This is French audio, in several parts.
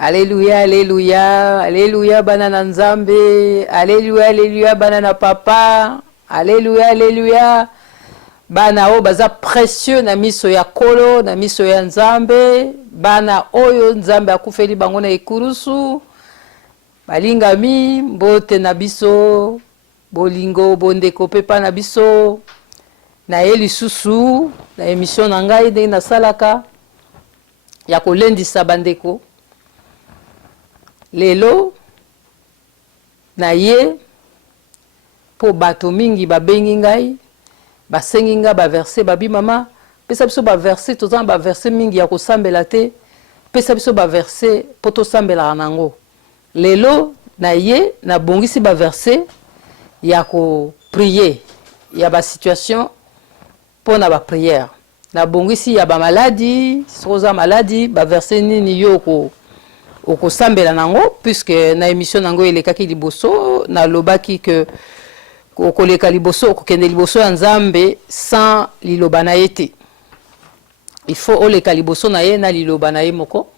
Alléluia, alléluia, alléluia, banana nzambe, alléluia, alléluia, banana papa, alléluia, alléluia, bana o baza précieux na miso ya kolo, na miso ya nzambe, bana oyo nzambe akufeli bango na ekurusu, balingami, mbote na biso, bolingo, bondeko pepa na biso, na ye lisusu, na émission na ngai ndenge nasalaka, ya kolendisa bandeko. Lelo na ye po bato mingi babengi ngai basengi nga ba verset babi mama pesa biso ba verset tozana ba verset mingi ya kosambela te pesa biso ba verset po tosambela nango. Lelo na ye na bongisi ba verset ya ko prier ya ba situation po na ba prière na bongisi ya ba maladie soza maladie ba verset nini yo ko okosambela nango puisque na émission nango elekaki liboso na lobaki que okoleka liboso okokende liboso ya nzambe sans liloba na ye te. Il faut oleka liboso na ye na liloba na ye moko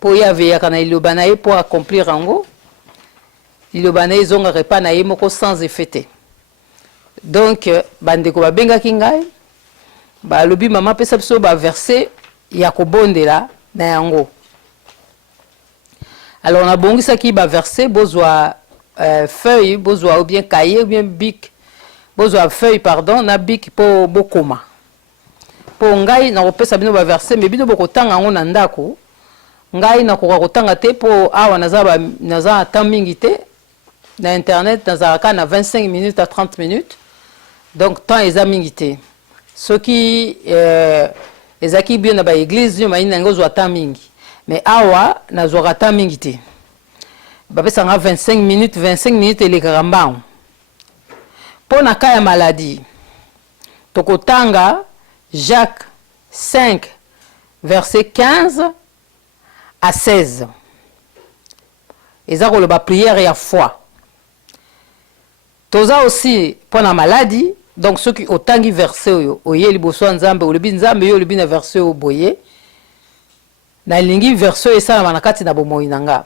po ya veyaka na liloba na ye po accomplir yango liloba na ye ezongaka epa na ye moko sans effet te. Donc bandeko babengaki ngai balobi mama pesa biso ba verset ya kobondela na yango. Alors on a bongisaki ba verset bozwa feuille bozwa ou bien cahier ou bien bic bozwa feuille pardon na bic po bokoma po ngai na kopesa bino ba verset mais bino bokotanga ngo na ndako ngai na kokotanga te po awa naza temps mingi te na internet nazalaka na 25 minutes à 30 minutes donc temps eza mingi te soki ezaki bien na ba église yo maina ngozwa temps mingi. Mais awa nazwaka ta mingi te bapesanga 25 minutes elekaka mbango mpo na ka ya maladie tokotanga Jacques 5 verset 15 à 16 eza koloba prière ya foi. Toza aussi mpo na maladie donc soki otangi verset oyo oye liboso ya nzambe olobi nzambe yo olobi na verset oyo boye na lingi verso esala na kati na bomoi nanga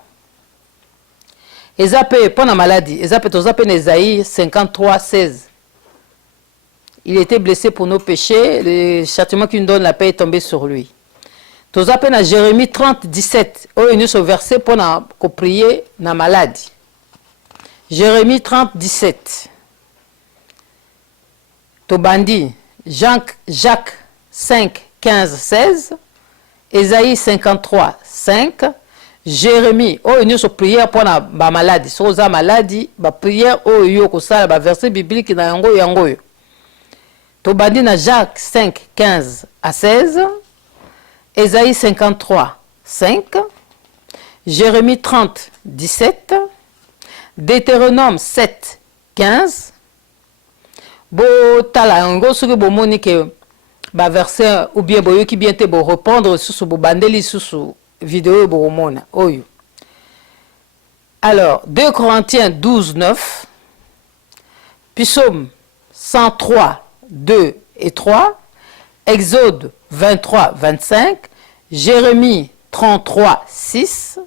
ezape pona maladie ezape tozape na Esaïe 53:16 il était blessé pour nos péchés le châtiment qui nous donne la paix est tombé sur lui. Tozape na Jérémie 30:17 oyo nyonso verset pona ko prier na maladie. Jérémie 30:17 tobandi Jacques 5:15-16 Esaïe 53:5 Jérémie oh nous so prière pour na ba maladie so za maladie ba prière oh yo ko sala ba verset biblique na yango to bandi na Jacques 5:15-16 Esaïe 53:5 Jérémie 30:17 Deutéronome 7:15 bo tala yango soki bo moni ke ba verset ou bien boyo qui bien te bo répondre sous bo bandeli sous vidéo bo mona oyo. Alors 2 Corinthiens 12:9 Psaume 103:2 et 3 Exode 23:25 Jérémie 33:6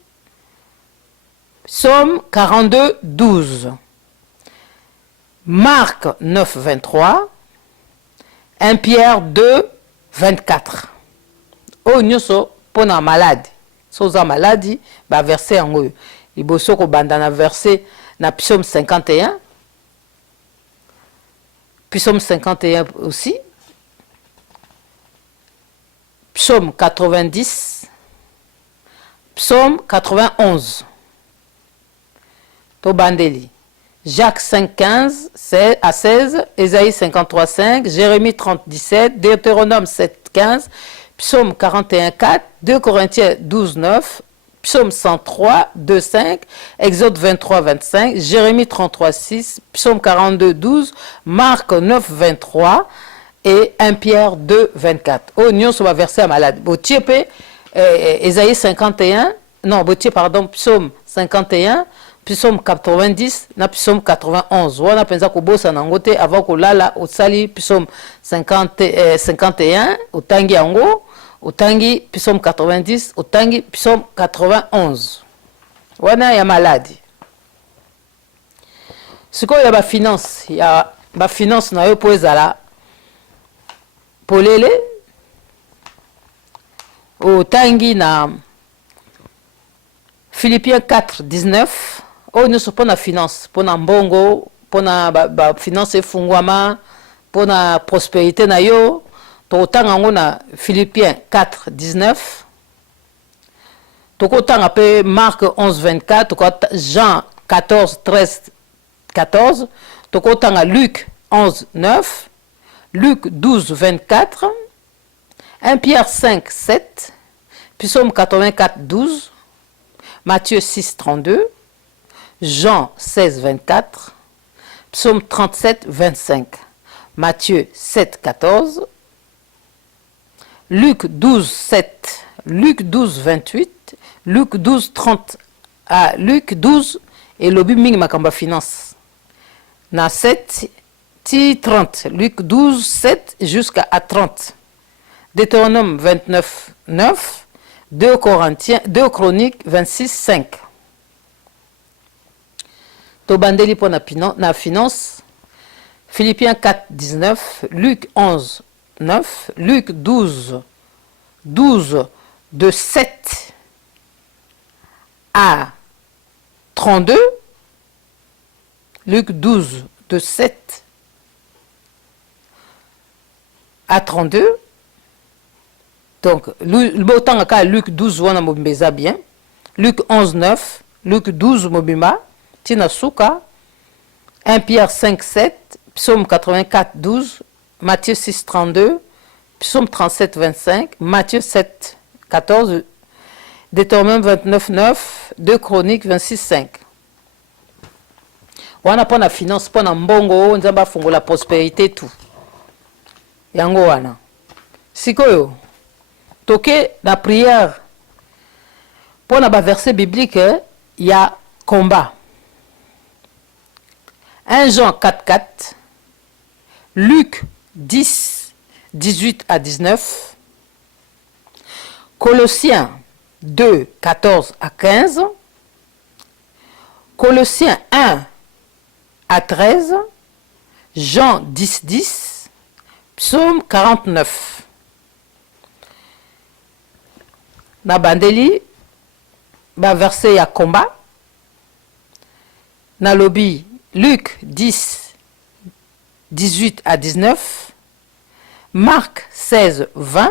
Psaume 42:12 Marc 9:23 1 Pierre 2:24 o nyoso pona malade soza maladie ba verset yango liboso ko banda na verset na Psaume 51 Psaume 51 aussi Psaume 90 Psaume 91 to bandeli Jacques 5:15-16, Esaïe 53:5, Jérémie 30:17, Deutéronome 7:15, Psaume 41:4, 2 Corinthiens 12:9, Psaume 103:2-5, Exode 23:25, Jérémie 33:6, Psaume 42:12, Marc 9:23 et 1 Pierre 2:24. Oh, nous sommes versé à malade. Esaïe 51, non, pardon, Psaume 51, psaume 90 na psaume 91 wana penza kobosa nango te avant kolala osali psaume 51 otangi yango otangi psaume 90 otangi psaume 91 wana ya maladi. Sikoyo ya ba finance na yo po ezala polele otangi na Philippiens 4:19 oyo nyonso mpona finance mpona mbongo mpona bafinance efungwama mpona prospérité na yo tokotanga yango na Philippiens 4:19 tokotanga mpe Marc 11:24 tokota Jean 14:13-14 tokotanga Luc 11:9 Luc 12:24 1 Pierre 5:7 Psaume 84:12 Matthieu 6:32 Jean 16:24 Psaume 37:25 Matthieu 7:14 Luc 12:7 Luc 12:28 Luc 12:30 à Luc 12 et lobi mingi makamba finance na 7 ti 30 Luc 12:7 jusqu'à 30 Deutéronome 29:9 2 Chroniques 26:5 Tobandeli pour na finance Philippiens 4:19 Luc 11:9 Luc 12 de 7 à 32 Luc 12 de 7 à 32 donc autant que Luc 12 wana mobimeza bien Luc 11:9 Luc 12 mobima tina suka 1 Pierre 5:7 Psaume 84:12 Matthieu 6:32 Psaume 37:25 Matthieu 7:14 Deutéronome 29:9 2 Chroniques 26:5 wana pona finance pona mbongo nzamba fungola prospérité tout yango wana sikoyo toke la prière pona ba verset biblique ya combat 1 Jean 4:4 Luc 10:18-19 Colossiens 2:14-15 Colossiens 1:13 Jean 10:10 Psaume 49 na bandeli ba verset ya combat na lobi Luc 10:18-19 Marc 16:20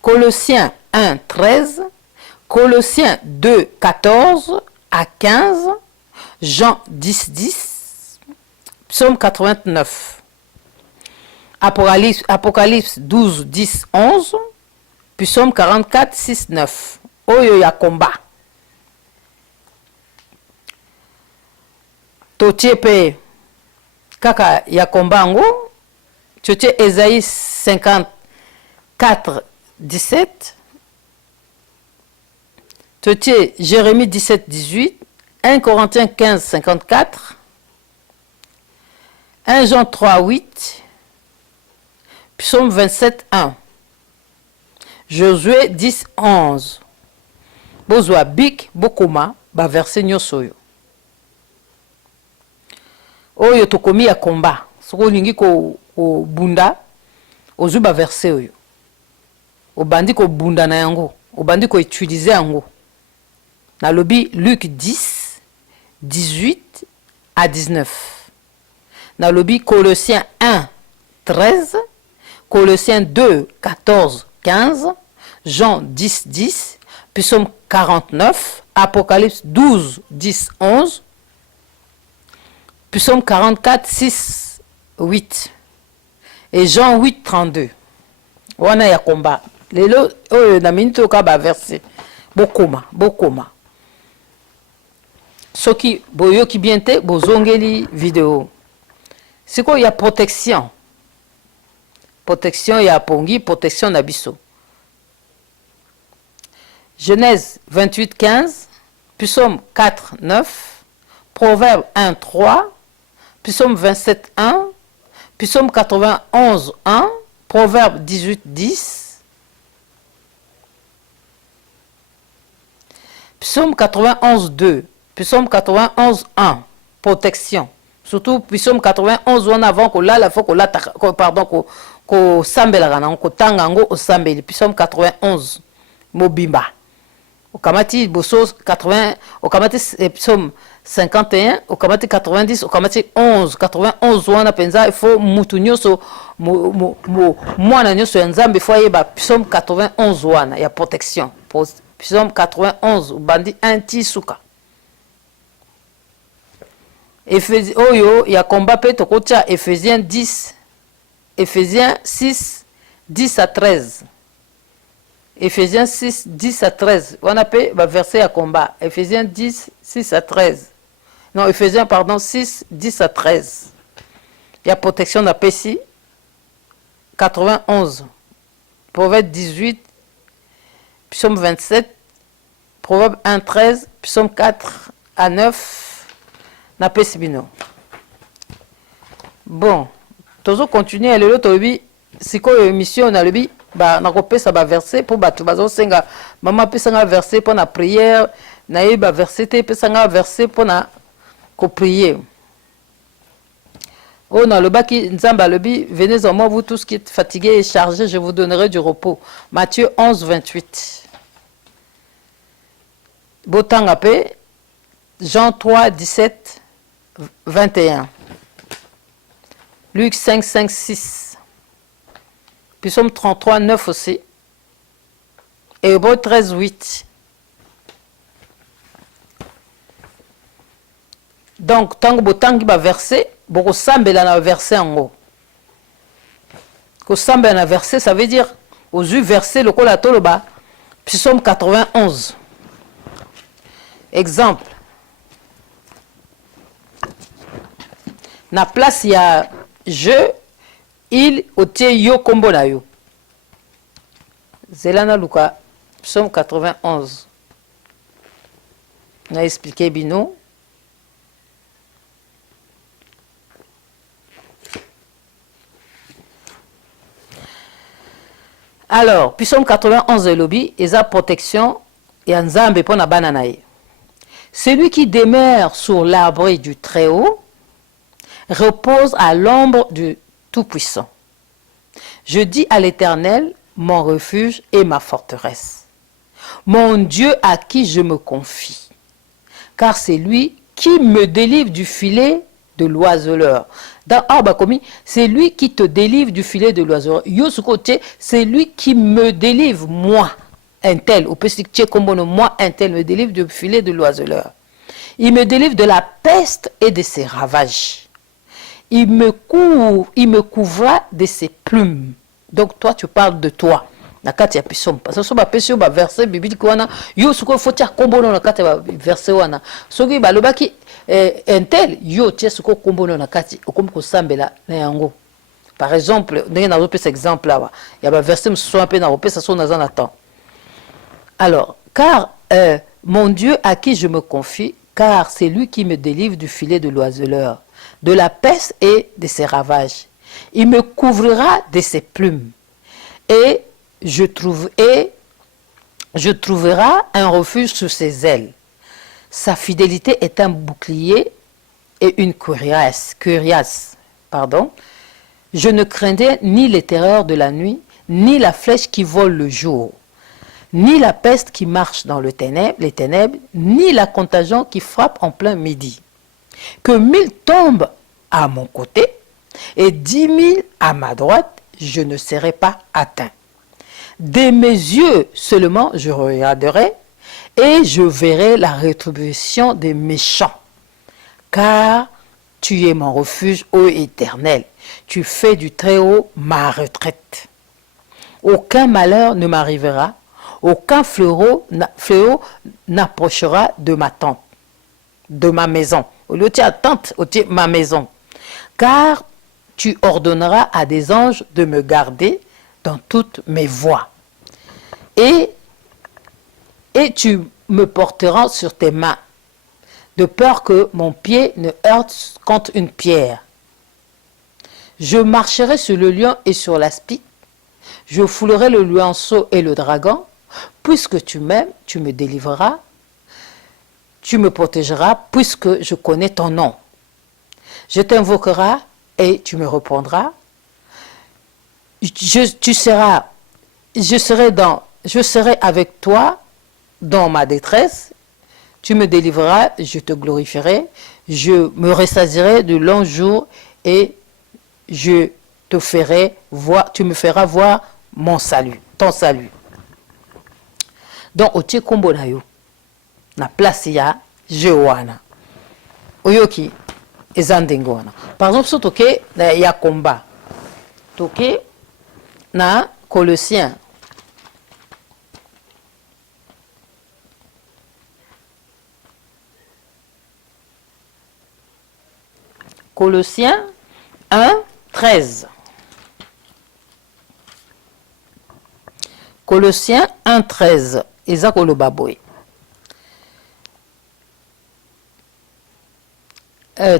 Colossiens 1:13 Colossiens 2:14-15 Jean 10:10 Psaume 89 Apocalypse 12:10-11 Psaume 44:6-9 Oyo ya combat totie pe kaka ya combat ngo totie Esaïe 54:17 totie Jérémie 17:18 1 Corinthiens 15:54 1 Jean 3:8 Psaume 27:1 Josué 10:11 bozwa bik bokoma ba verset nyonso oyo oyo tokomi ya combat soko olingi kobunda ozwi ba verset oyo obandi kobunda na yango obandi koutilize yango nalobi Luc 10:18-19 nalobi Colossiens 1:13 Colossiens 2:14-15 Jean 10:10 Psaume 49 Apocalypse 12:10-11 Psaume 44:6-8 et Jean 8:32 wana ya combat lelo oyo na minute oka ba verset bokoma soki boyoki bien te bozongeli video siko ya protection ya pongi protection na biso Genèse 28:15 Psaume 4, 9, Proverbe 1, 3, Psaume 27, 1, Psaume 91, 1, Proverbe 18, 10, Psaume 91, 2, Psaume 91, 1, protection. Surtout Psaume 91, on avant qu'on l'a, faut qu'on l'a, pardon, qu'on sambela, qu'on tangango au sambeli. Psaume 91, mobimba. Au kamati bosso 80, au kamati Psaume 51, au kamati 90, au kamati 11, 91 wana penza il faut mutu nyoso mwana nyoso ya nzambe faut yeba Psaume 91 wana ya protection. Psaume 91 bandi antisuka. Ephésiens oyo ya combat pe tokocha Ephésiens 10, Ephésiens 6, 10 à 13. Ephésiens 6, 10 à 13. On appelle verset à combat. Ephésiens 10, 6 à 13. Non, Ephésiens, pardon, 6, 10 à 13. Il y a protection d'un PCI. 91. Proverbe 18. Psaume 27. Proverbe 1, 13. Psaume 4 à 9. Na PCI bino. Bon. Toujours continuer. Le lot, si quoi émission, on a le ba nakopesa ba verset pour bato bazosenga mama pesanga verset pour na prière na yeba verset te pesanga verset pour na ko prier. Oh na le baki nzamba lobi venez en moi vous tous qui êtes fatigués et chargés je vous donnerai du repos. Matthieu 11 28. Botanga pe Jean 3 17 21. Luc 5 5 6. Psaume 33, 9 aussi. Et Hébreux 13, 8. Donc, tant que va verser, beaucoup sambela na verset en haut. Que sambela na verset, ça veut dire, aux yeux versé, le colato le bas. Psaume 91. Exemple. Na place, il y a je. Il otie yo kombo na yo. Zelana Luka, Psaume 91. On a expliqué bino. Alors, Psaume 91 de lobby, et sa protection, et en zambe pour na bananaye. Celui qui demeure sur l'arbre du Très-Haut repose à l'ombre du Tout-Puissant. Je dis à l'Éternel, mon refuge et ma forteresse, mon Dieu à qui je me confie, car c'est lui qui me délivre du filet de l'oiseleur. Dans Arbakomi, c'est lui qui te délivre du filet de l'oiseleur. Yosukote, c'est lui qui me délivre, moi, un tel, ou peut-être moi, un tel, me délivre du filet de l'oiseleur. Il me délivre de la peste et de ses ravages. Il me couvra de ses plumes. Donc toi, tu parles de toi. Nakati ya Psaume. Parce que soba pesio ba verset biblique wana, yo suko fotia kombono nakati ya verset wana. Soki ba lobaki entel yo tia suko kombono nakati okomi ko sambela na yango. Par exemple, ndenge na repesa exemple là, il y a ba verset mso pe na repesa so na zana temps. Alors, car mon Dieu à qui je me confie, car c'est lui qui me délivre du filet de l'oiseleur, de la peste et de ses ravages. Il me couvrira de ses plumes et je trouverai un refuge sous ses ailes. Sa fidélité est un bouclier et une cuirasse. Je ne craindrai ni les terreurs de la nuit, ni la flèche qui vole le jour, ni la peste qui marche dans les ténèbres, ni la contagion qui frappe en plein midi. Que 1000 tombent à mon côté et 10 000 à ma droite, je ne serai pas atteint. De mes yeux seulement je regarderai et je verrai la rétribution des méchants. Car tu es mon refuge, ô Éternel. Tu fais du Très-Haut ma retraite. Aucun malheur ne m'arrivera, aucun fléau n'approchera de ma tente, de ma maison. Au lieu de tente, au lieu de ma maison. Car tu ordonneras à des anges de me garder dans toutes mes voies. Et tu me porteront sur tes mains, de peur que mon pied ne heurte contre une pierre. Je marcherai sur le lion et sur l'aspic, je foulerai le lionceau et le dragon. Puisque tu m'aimes, tu me délivreras, tu me protégeras, puisque je connais ton nom. Je t'invoquerai et tu me répondras. Je serai avec toi dans ma détresse. Tu me délivreras, je te glorifierai. Je me ressaisirai de longs jours et tu me feras voir mon salut, ton salut. Donc, otie kombo na yo, na place ya Jewana. Oyoki, ezandengo wana. Par exemple, so toke na ya combat. Toke na Colossiens. Colossiens 1, 13. Colossiens 1, 13. Ezakolo baboy.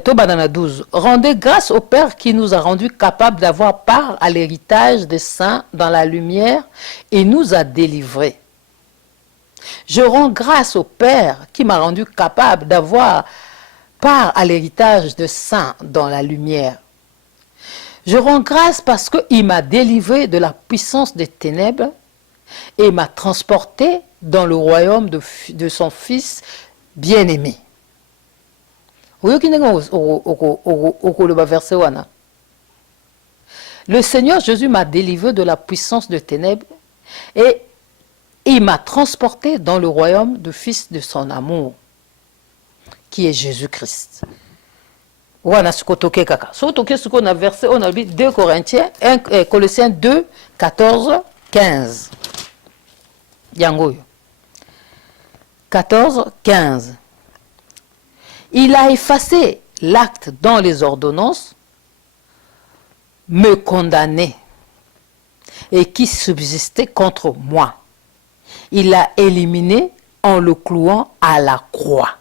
Tobadana 12. Rendez grâce au Père qui nous a rendus capables d'avoir part à l'héritage des saints dans la lumière et nous a délivrés. Je rends grâce au Père qui m'a rendu capable d'avoir part à l'héritage des saints dans la lumière. Je rends grâce parce qu'il m'a délivré de la puissance des ténèbres et m'a transporté dans le royaume de son Fils bien-aimé. Le Seigneur Jésus m'a délivré de la puissance des ténèbres et il m'a transporté dans le royaume du Fils de son amour, qui est Jésus-Christ. Colossiens 2, 14, 15. Yangoyo. 14, 15. Il a effacé l'acte dans les ordonnances, me condamner et qui subsistait contre moi. Il l'a éliminé en le clouant à la croix.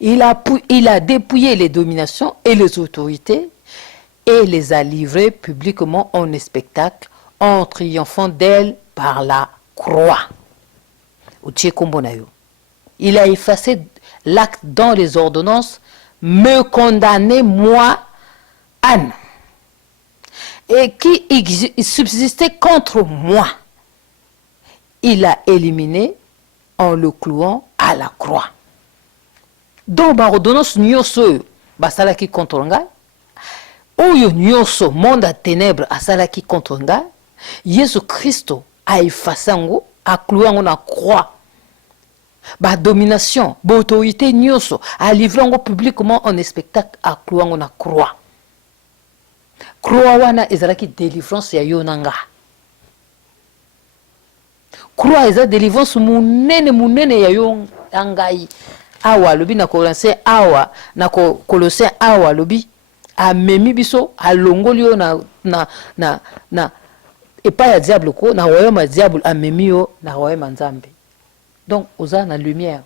Il a dépouillé les dominations et les autorités et les a livrées publiquement en spectacle en triomphant d'elles par la croix. Il a effacé l'acte dans les ordonnances, me condamner, moi, Anne, et qui subsistait contre moi. Il a éliminé en le clouant à la croix. Donc, l'ordonnance nyonso basalaki contre ngai, oyo nyonso monde à ténèbres asalaki contre ngai, Yesu Christo a effacé ngo, a cloué ngo na croix. Ba domination, ba autorité nyonso a livré ngo publiquement en spectacle a cloué ngo na croix. Croix wana ezalaki délivrance ya yo nanga. Croix eza délivrance munene ya yo ngai. Awa lobi na Colossiens awa na Colossiens awa lobi a memi biso a longoli yo na epa ya diable ko na royaume ya diable a memi yo na royaume nzambe. Donc oza na lumière.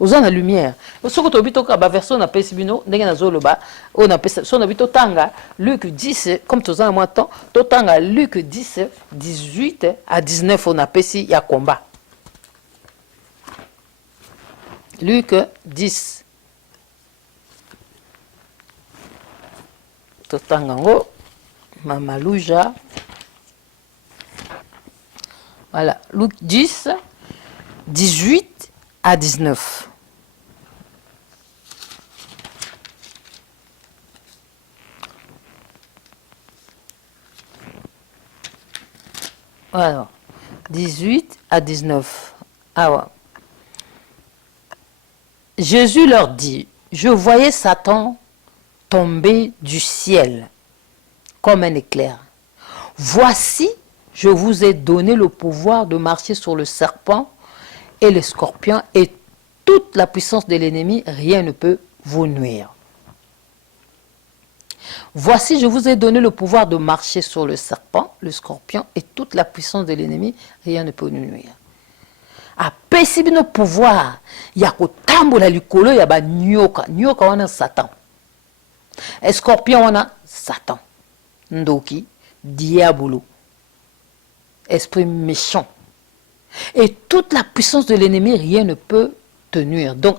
Oza na lumière. Soko to bito ka ba version na pesibino ndenge na zoloba o na pesa so na bito tanga Luc 10 comme toza na moi temps to tanga Luc 10 18 à 19 on a pesi ya combat. Luc 10. Totangango, Mamalouja. Voilà, Luc 10, 18 à 19. Voilà, 18 à 19. Ah ouais. Jésus leur dit, je voyais Satan tomber du ciel comme un éclair. Voici, je vous ai donné le pouvoir de marcher sur le serpent et le scorpion et toute la puissance de l'ennemi, rien ne peut vous nuire. Voici, je vous ai donné le pouvoir de marcher sur le serpent, le scorpion et toute la puissance de l'ennemi, rien ne peut nous nuire. apesi bino pouvoir ya kotambola likolo ya banyoka nyoka wana Satan, scorpion wana Satan, ndoki diabolo, esprit méchant, et toute la puissance de l'ennemi, rien ne peut te nuire. Donc,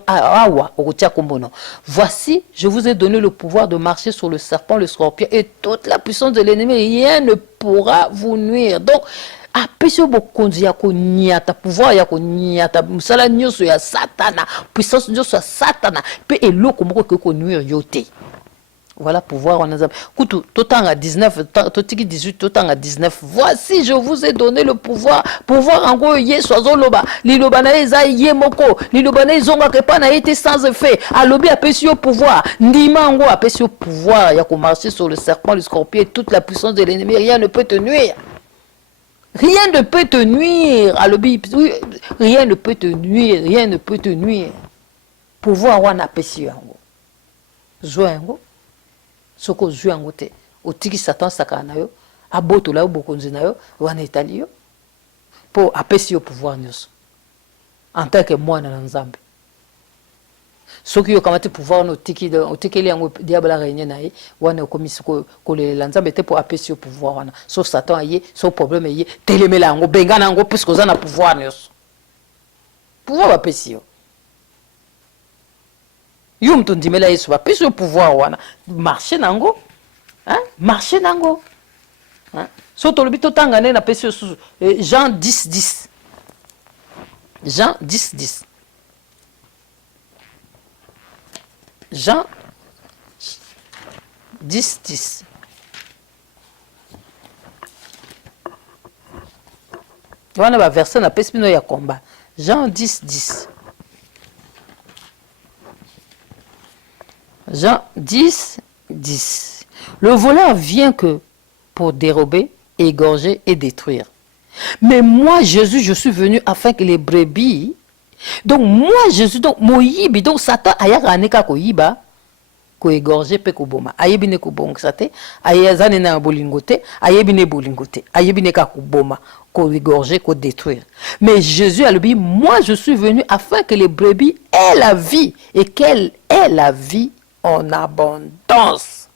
voici, je vous ai donné le pouvoir de marcher sur le serpent, le scorpion, et toute la puissance de l'ennemi, rien ne pourra vous nuire. Donc, apesi bokonzi ya koniata, pouvoir ya koniata, musala nyonso ya satana, puissance nyonso ya satana, pe eloko moko ko nuire yote. Voilà pouvoir en azam. Koutou, totanga 19, totiki 18, totanga 19. Voici, je vous ai donné le pouvoir. Pouvoir en gros, yé soazo loba. Liloba na eza yé moko. Liloba na zonga kepa na été sans effet. Alobi apesi au pouvoir. Ndima en gros apesi au pouvoir. Yako marcher sur le serpent, le scorpion et toute la puissance de l'ennemi. Rien ne peut te nuire. Rien ne peut te nuire. Alobi, oui, rien ne peut te nuire. Rien ne peut te nuire. Pouvoir wana apesi en gros. Zo en gros. Soko zui yango te otiki Satan saka na yo abotola yo bokonzi na yo wana etali yo po apesi yo pouvoir nyonso en tant que mwana na Nzambe. Soki yo kamati pouvoir no otikeli yango diable régner na ye wana okomisi ko le Nzambe te po apesi yo pouvoir wana so Satan aye so problème ye telemela yango benga na yango puisque oza na pouvoir nyonso pouvoir apesi yo. Yo mtondimela Yesu ba pesi pouvoir wana marcher nango, hein, marcher nango, hein. So tolobi totanga na pesi Jean 10:10. Jean 10:10. Jean 10:10. Wana ba verset na pesi bino ya combat. Jean 10:10. Jean 10:10. Le voleur vient que pour dérober, égorger et détruire. Mais moi, Jésus, je suis venu afin que les brebis... Donc, moi, Jésus, donc, Moïbi, donc Satan, ayaka ko yiba, ko égorger, pe ko boma. Ayebine ko bongsate, ayazane na bolingote, ayebine bolingote, ayebine ka ko boma, ko égorger, ko détruire. Mais Jésus a dit, moi, je suis venu afin que les brebis aient la vie. Et quelle est la vie en abondance.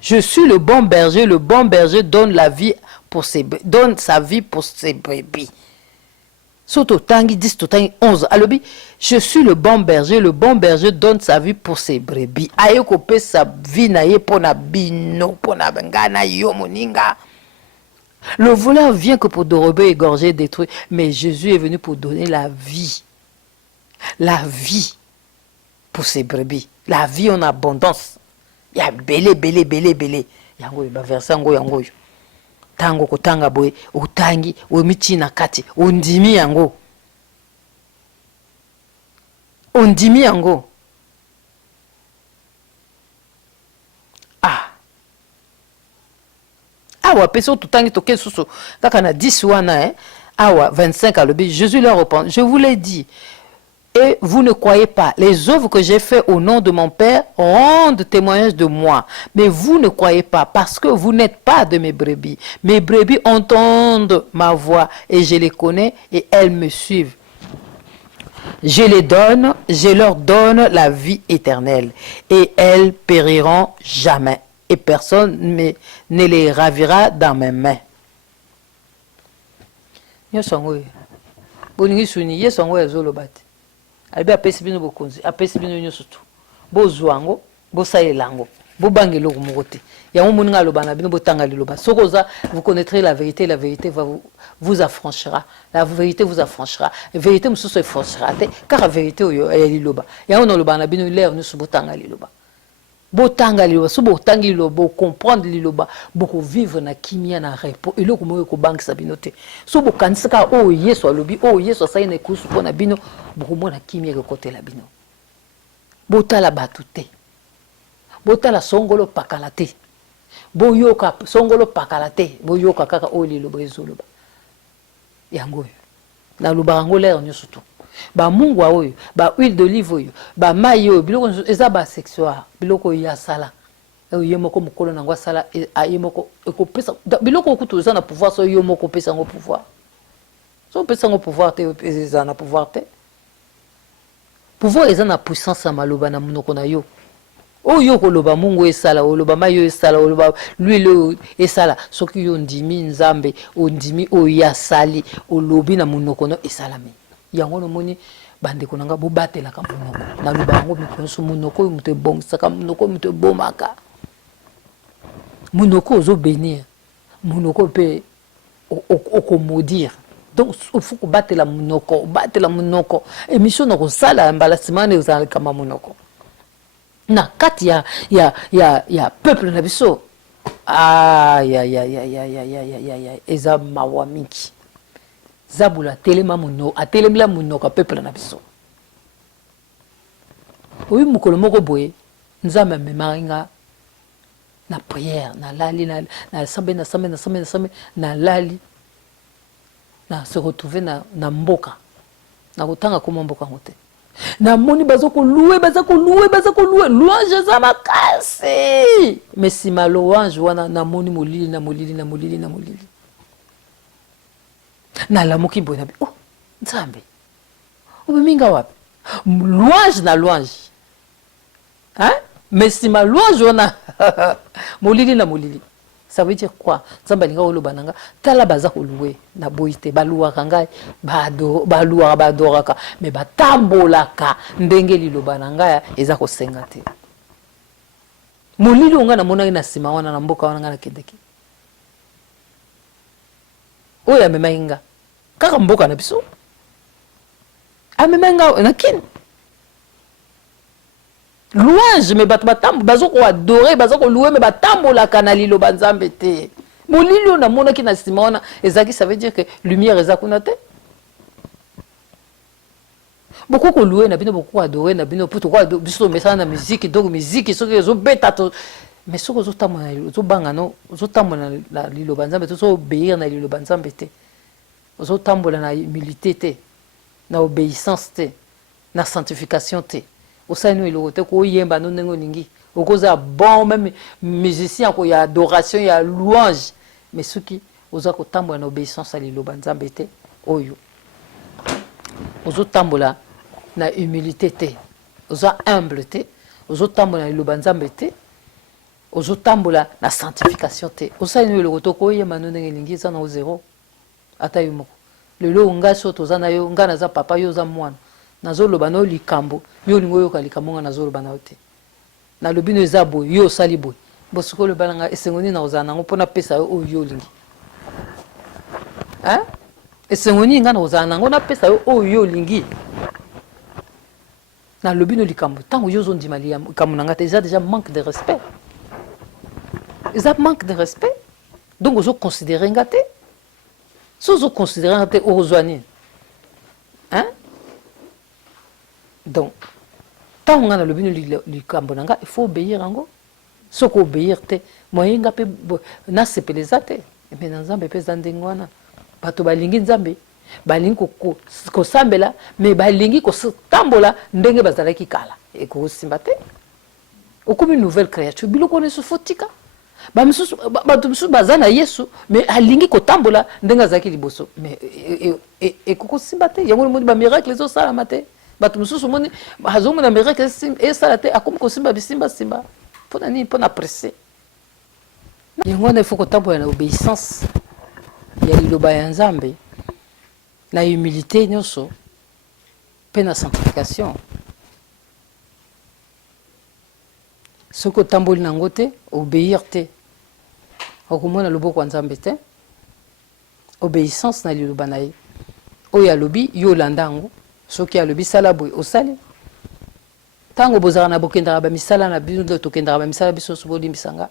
Je suis le bon berger donne la vie pour donne sa vie pour ses brebis. Soto tangi 10 to tangi 11 alobi je suis le bon berger donne sa vie pour ses brebis. Ayeko pe sa vie na ye pona bino pona bangana yo moninga. Le voleur vient que pour dérober, égorger, détruire, mais Jésus est venu pour donner la vie. La vie pour ses brebis. La vie en abondance. Il y a belé. Yango ba verset yango. Tango kotanga boy, utangi, omichi na kati, ondimi yango. Ondimi yango. Awa peso tutangi toke susu. Kaka na 10 wana Awa 25 alobi, Jésus leur répond, je vous l'ai dit. Et vous ne croyez pas. Les œuvres que j'ai faites au nom de mon Père rendent témoignage de moi. Mais vous ne croyez pas parce que vous n'êtes pas de mes brebis. Mes brebis entendent ma voix et je les connais et elles me suivent. Je leur donne la vie éternelle et elles périront jamais. Et personne ne les ravira dans mes mains. Albi apesi bino bokonzi apesi bino nyonso tu bozwango bosayelango bobangelo kumokote yango moninga lobana bino botanga liloba sokoza vous connaîtrez la vérité va vous affranchira la vérité vous affranchira vérité mususu affranchira te car la vérité oyo ya liloba yango no lobana bino l'air nyonso botanga liloba so botangi liloba comprendre liloba boko vivre na kimia na repos eloko moyo ko bangisa bino te so bokanisaka o Yesu alobi o Yesu asali na kusu pona bino boko mona kimia ko côté la bino botala batu te botala songolo pakala te boyoka songolo pakala te boyoka kaka o liloba ezoloba yango na lubango l'air nyonso tu ba mungu oyo ba huile d'olive oyo ba mai oyo biloko eza ba sexual biloko ya sala yo moko mukolo na ngwa sala aye moko ekopesa biloko okutu eza na pouvoir so yo moko pesa ngo pouvoir so pesa ngo pouvoir te eza na pouvoir te pouvoir eza na puissance ya maloba na munoko na yo oyo koloba mungu esala oloba mayo esala oloba lui esala soki yo ndimi nzambe ondimi oyo asali olobi na munoko no esalami yango nomoni bandeko nanga bobatelaka munoko naloba yango mikolo so munoko oyo moto ebongisaka munoko oyo moto ebomaka munoko ozobénir munoko mpe okomodire donc il faut kobatela munoko émission na kosala mbala simane ezalaka munoko na kati ya peuple na biso eza mawa mingi zabula atelemela munoko peuple na biso oyi mokolo moko boye nzambe amemaki nga na prière na lali na sambe na lali na se retrouver na mboka na kotanga koma mboka ngote na moni bazoko louer louange za makasi mais si ma louange wana na moni molili na lamuki boye na oh nzambe obeminga wapi louange hein mais si ma louange wana molili ça veut dire quoi nzambe linga oloba nanga tala baza ko louer na boyite baluwaka ngai baluwaka badoraka mais batambolaka ndenge liloba na ngai eza ko senga te molili onga na monaki na sima wana na mboka wana nga na kendeki oyo amemaki nga kaka mboka na biso amemaki nga na kini louange mais bazoko adorer bazoko louer mais batambolaka na liloba nzambe te molili on amonaki na sima wana ezaki ça veut dire que lumière eza kuna te beaucoup ko louer na bino beaucoup adorer na bino pour quoi biso mesana na musique donc musique soki ezobeta to mais soki ozotambola ozobanga no ozotambola na liloba nzambe to obéir na liloba nzambe te ozotambola na humilité te na obéissance te na sanctification te osani eloko te koyemba no ndenge olingi okoza bon même musicien ko ya adoration ya louange mais soki oza kotambola na obéissance à liloba nzambe te oyo ozotambola na humilité te oza humble te ozotambola na liloba nzambe te ozotambola na sanctification te osani eloko te koyemba no ndenge elingi eza na zéro ata yo moko lelo nga so toza na yo nga naza papa yo oza mwana nazoloba no likambo yo lingo yoka likambo nga nazoloba na yo te na lobino eza boye yo osali boye bosiko loba nanga esengoni na ozala nango mpona pesa yo oyo yo olingi esengoni nga na ozala nango na pesa yo oyo yo olingi na lobino likambo ntango yo ozondima likambo na nga te eza déjà manque de respect eza manque de respect donc ozoconsidere nga te so ozoconsidere nga te ozwa nini donc tant on a le bino likambo nanga il faut obéir ango soko obéir te moyenga pe na sepeleza te mais nzambe pe zandengwana bato balingi nzambe balingi ko sambela mais balingi ko tambola ndenge bazalaki kala e ko simba te okomi une nouvelle créature biloko ne sofotika bato misusu baza na yesu mais alingi kotambola ndenge azalaki liboso mais ekoko simba te yango moni bamiracle ezosalama te bato mosusu moni azomona miracle esala te akomi kosimba bisimbasimba mpona nini mpona presse yango wana ifo kotambola na obéissance ya liloba ya nzambe na humilité nyonso mpe na sanctification soki otamboli nango te obéir te okomona loboko ya nzambe te obéissance na liloba na ye oyo alobi yo olanda yango soki alobi sala boye osali ntango bozala na bokendaka bamisala na bino tokendaka bamisala biso so bolimbisa nga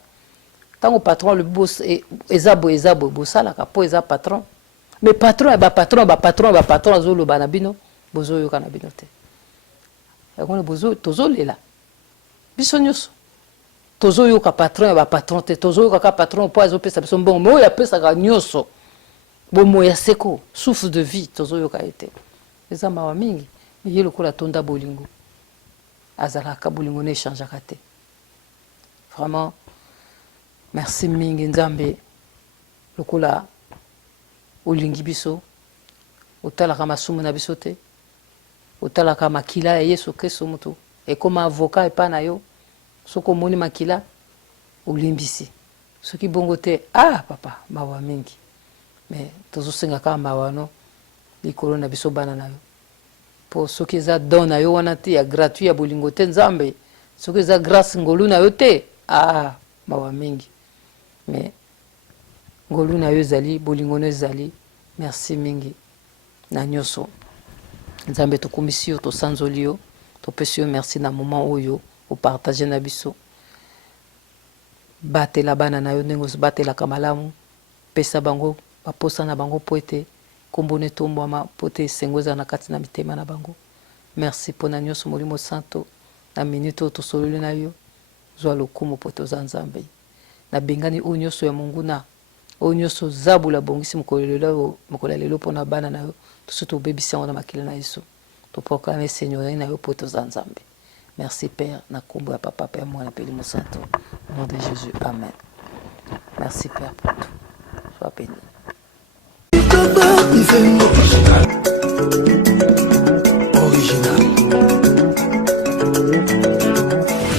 ntango patron alobi eza boye bosalaka mpo eza patron mais patron ya bapatron azoloba na bino bozoyoka na bino te yango tozolela biso nyonso tozoyoka patron ya bapatron te tozoyokaka patron mpo azopesa biso mbongo me oyo apesaka nyonso bomoya seko souffle de vie tozoyoka ye te eza mawa mingi ye lokola tonda bolingo azalaka bolingo ne echangeaka te vraiment merci mingi nzambe lokola olingi biso otalaka masumu na biso te, otalaka makila ya Yesu Kristo mutu ekoma avocat epa na yo, soki omoni makila olimbisi, soki bongo te papa mawa mingi, mais tozosenga kaka mawa no likolo na biso bana na yo, po soki eza don na yo wana te ya gratuit ya bolingo te Nzambe, soki eza grâce ngolu na yo te mawa mingi, mais ngolu na yo ezali, bolingo no ezali. Merci mingi na nyonso Nzambe, tokumisi yo, tosanzoli yo, topesi yo merci na moment oyo opartage na biso. Batela bana na yo ndenge ozobatelaka malamu, pesa bango baposa na bango po ete kombo etombwama, po ete esengo ezala na kati na mitema na bango. Merci mpona nyonso Molimo Santo, na minute oyo tosololi na yo, zwa lokumu po toza Nzambe. Na bengani oyo nyonso ya monguna, oyo nyonso zabula bongisi mokolo ya lelo mpona bana na yo, toso tobebisi yango na makila na Yesu, toproclame Seigneur na yo po toza Nzambe. Merci Père, na kombo ya Papa, Père, Mwana pe Molimo Santo, au nom de Jésus, Amen. Merci Père pour tout. Sois béni.